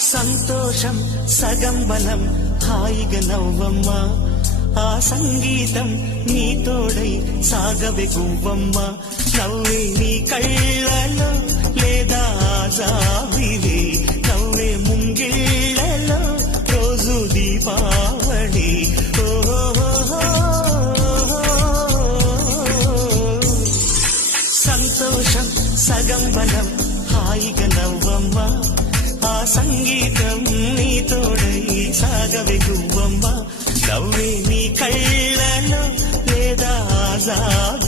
సంతోషం సగం బలం హాయిగా నవ్వమ్మా ఆ సంగీతం నీ తోడై సాగవే గువ్వమ్మ నవ్వే నీ కళ్ళలో లేదా జాబిలే నవ్వే ముంగిళ్ళలో రోజు దీపావళి సంతోషం సగం బలం హాయిగా నవ్వమ్మ ఆ సంగీతం నీ తోడై సాగవే గువ్వమ్మ నవ్వే నీ కళ్ళలో లేదా జాబిలే